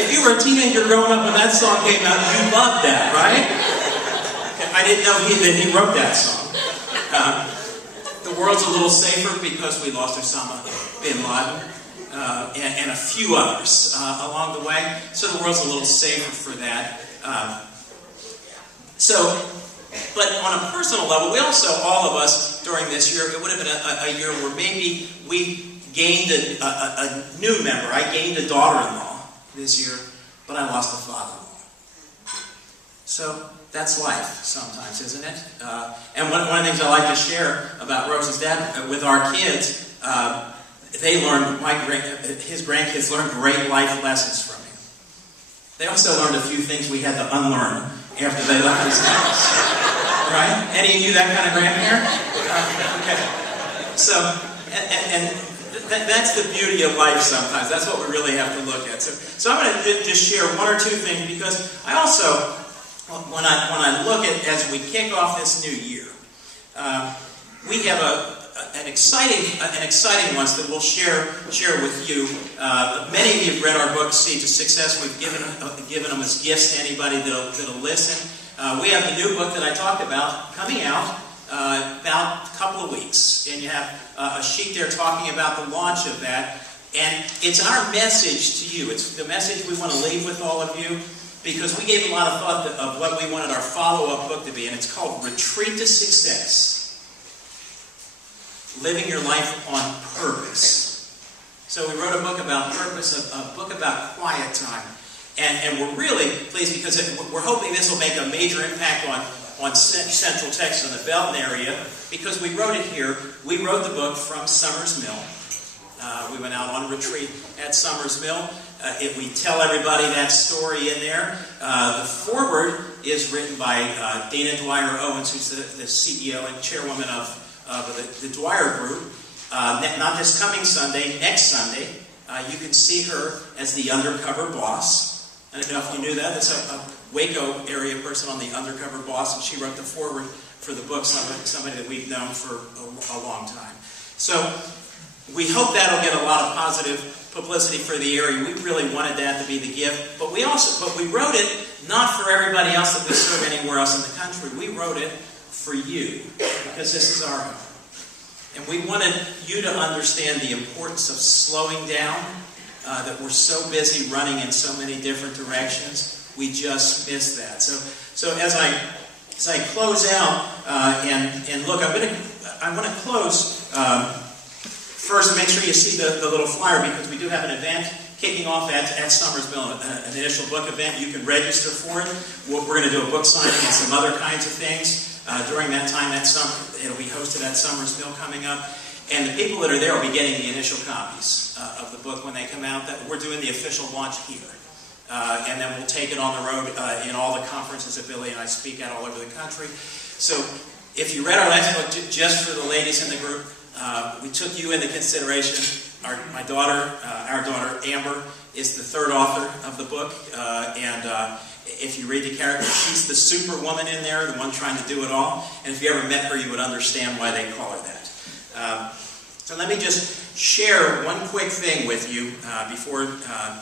If you were a teenager growing up when that song came out, you loved that, right? I didn't know that he wrote that song. The world's a little safer because we lost Osama bin Laden and a few others along the way. So the world's a little safer for that. But on a personal level, we also, all of us during this year, it would have been a year where maybe we gained a new member. I gained a daughter-in-law this year, but I lost a father-in-law. So that's life sometimes, isn't it? And one of the things I like to share about Rose's dad with our kids, they learned, his grandkids learned great life lessons from him. They also learned a few things we had to unlearn after they left his house. Right? Any of you that kind of grandparent? Okay. So, that's the beauty of life sometimes. That's what we really have to look at. So I'm going to just share one or two things, because I also, when I look at, as we kick off this new year, we have an exciting ones that we'll share with you. Many of you have read our book, Seeds of Success. We've given them as gifts to anybody that'll listen. We have the new book that I talked about coming out about a couple of weeks. And you have a sheet there talking about the launch of that. And it's our message to you. It's the message we want to leave with all of you, because we gave a lot of thought of what we wanted our follow-up book to be. And it's called Retreat to Success. Living your life on purpose. So we wrote a book about purpose, a book about quiet time. And we're really pleased because we're hoping this will make a major impact on Central Texas and the Belton area, because we wrote it here. We wrote the book from Summers Mill. We went out on retreat at Summers Mill. We tell everybody that story in there. The foreword is written by Dana Dwyer Owens, who's the CEO and chairwoman of the Dwyer Group. Not this coming Sunday, next Sunday, you can see her as the undercover boss. I don't know if you knew that. It's a Waco area person on the Undercover Boss, and she wrote the foreword for the book, somebody that we've known for a long time. So we hope that'll get a lot of positive publicity for the area. We really wanted that to be the gift, but we wrote it not for everybody else that we serve anywhere else in the country. We wrote it for you, because this is our home. And we wanted you to understand the importance of slowing down, that we're so busy running in so many different directions, we just miss that. So as I close out and look, I want to close. First, make sure you see the little flyer, because we do have an event kicking off at Summers Mill, an initial book event. You can register for it. We're going to do a book signing and some other kinds of things during that time. It'll be hosted at Summers Mill coming up. And the people that are there will be getting the initial copies of the book when they come out. We're doing the official launch here. And then we'll take it on the road in all the conferences that Billy and I speak at all over the country. So if you read our last book, just for the ladies in the group, we took you into consideration. Our daughter, Amber, is the third author of the book. And if you read the character, she's the superwoman in there, the one trying to do it all. And if you ever met her, you would understand why they call her that. So let me just share one quick thing with you before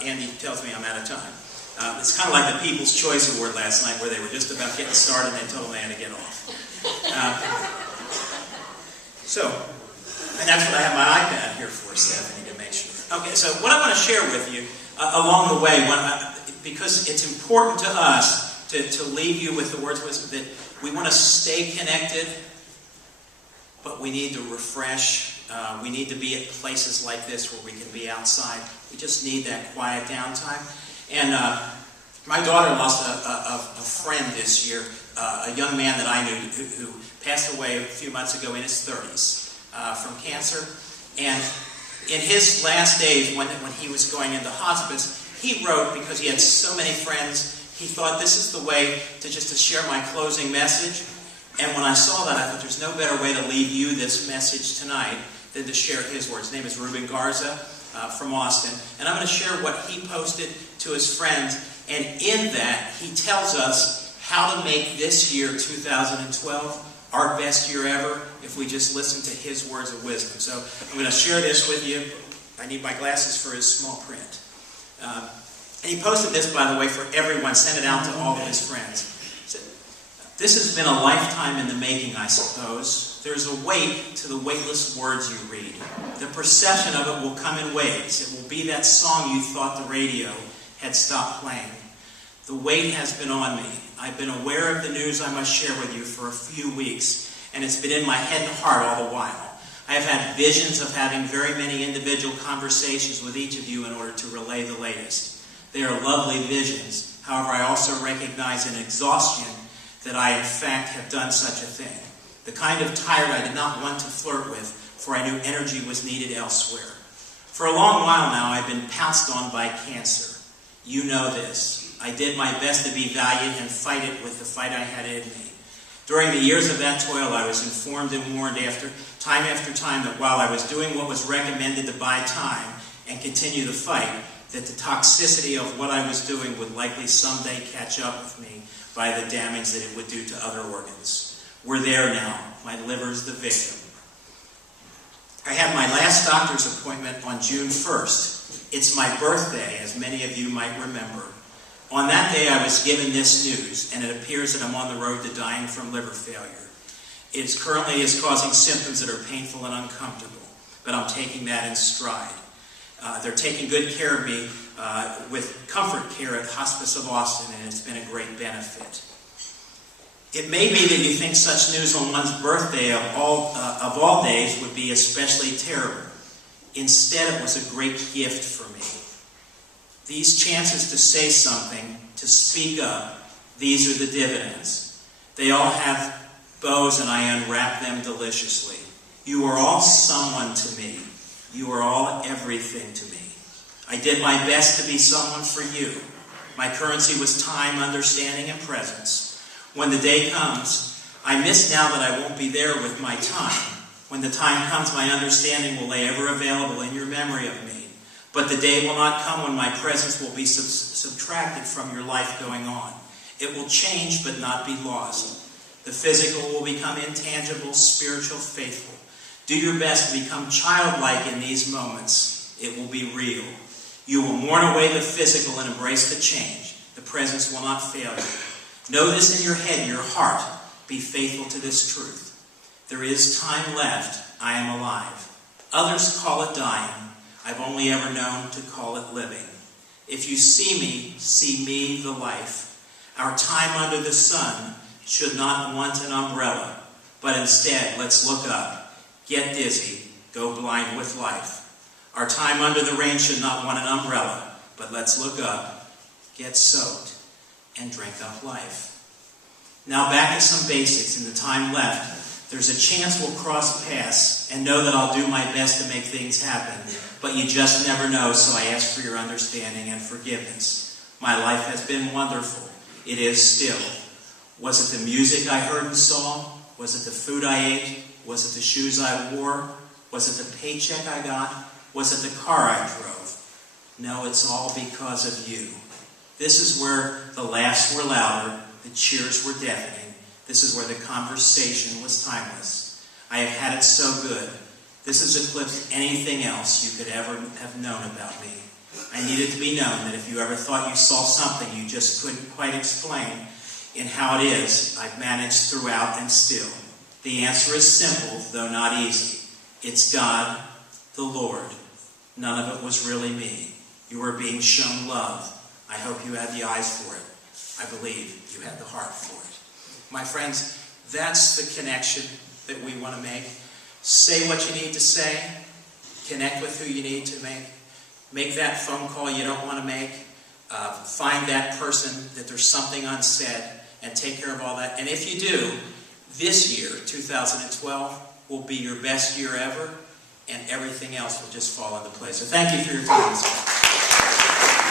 Andy tells me I'm out of time. It's kind of like the People's Choice Award last night, where they were just about getting started and they told me I had to get off. And that's what I have my iPad here for, Stephanie, to make sure. Okay, so what I want to share with you along the way, because it's important to us to leave you with the words of wisdom, that we want to stay connected, but we need to refresh. We need to be at places like this where we can be outside. We just need that quiet downtime. And my daughter lost a friend this year, a young man that I knew who passed away a few months ago in his 30s from cancer. And in his last days, when he was going into hospice, he wrote, because he had so many friends, he thought, this is the way to share my closing message. And when I saw that, I thought there's no better way to leave you this message tonight than to share his words. His name is Ruben Garza from Austin. And I'm going to share what he posted to his friends. And in that, he tells us how to make this year, 2012, our best year ever, if we just listen to his words of wisdom. So I'm going to share this with you. I need my glasses for his small print. And he posted this, by the way, for everyone, sent it out to all of his friends. He said, "This has been a lifetime in the making, I suppose. There's a weight to the weightless words you read. The perception of it will come in waves. It will be that song you thought the radio had stopped playing. The weight has been on me. I've been aware of the news I must share with you for a few weeks, and it's been in my head and heart all the while. I have had visions of having very many individual conversations with each of you in order to relay the latest. They are lovely visions. However, I also recognize an exhaustion that I, in fact, have done such a thing. The kind of tired I did not want to flirt with, for I knew energy was needed elsewhere. For a long while now, I've been pounced on by cancer. You know this. I did my best to be valiant and fight it with the fight I had in me. During the years of that toil, I was informed and warned after time that while I was doing what was recommended to buy time and continue the fight, that the toxicity of what I was doing would likely someday catch up with me by the damage that it would do to other organs. We're there now. My liver's the victim. I had my last doctor's appointment on June 1st. It's my birthday, as many of you might remember. On that day, I was given this news, and it appears that I'm on the road to dying from liver failure. It currently is causing symptoms that are painful and uncomfortable, but I'm taking that in stride. They're taking good care of me with comfort care at Hospice of Austin, and it's been a great benefit. It may be that you think such news on one's birthday of all days would be especially terrible. Instead, it was a great gift for me. These chances to say something, to speak up, these are the dividends. They all have bows, and I unwrap them deliciously. You are all someone to me. You are all everything to me. I did my best to be someone for you. My currency was time, understanding, and presence. When the day comes, I miss now that I won't be there with my time. When the time comes, my understanding will lay ever available in your memory of me. But the day will not come when my presence will be subtracted from your life going on. It will change but not be lost. The physical will become intangible, spiritual, faithful. Do your best to become childlike in these moments. It will be real. You will mourn away the physical and embrace the change. The presence will not fail you. Know this in your head and your heart. Be faithful to this truth. There is time left. I am alive. Others call it dying. I've only ever known to call it living. If you see me, the life. Our time under the sun should not want an umbrella, but instead, let's look up, get dizzy, go blind with life. Our time under the rain should not want an umbrella, but let's look up, get soaked, and drink up life. Now back to some basics in the time left. There's a chance we'll cross paths, and know that I'll do my best to make things happen. But you just never know, so I ask for your understanding and forgiveness. My life has been wonderful. It is still. Was it the music I heard and saw? Was it the food I ate? Was it the shoes I wore? Was it the paycheck I got? Was it the car I drove? No, it's all because of you. This is where the laughs were louder, the cheers were deafening. This is where the conversation was timeless. I have had it so good. This has eclipsed anything else you could ever have known about me. I need it to be known that if you ever thought you saw something you just couldn't quite explain in how it is, I've managed throughout and still. The answer is simple, though not easy. It's God, the Lord. None of it was really me. You were being shown love. I hope you had the eyes for it. I believe you had the heart for it. My friends, that's the connection that we want to make. Say what you need to say. Connect with who you need to make. Make that phone call you don't want to make. Find that person that there's something unsaid and take care of all that. And if you do, this year, 2012, will be your best year ever, and everything else will just fall into place. So thank you for your time.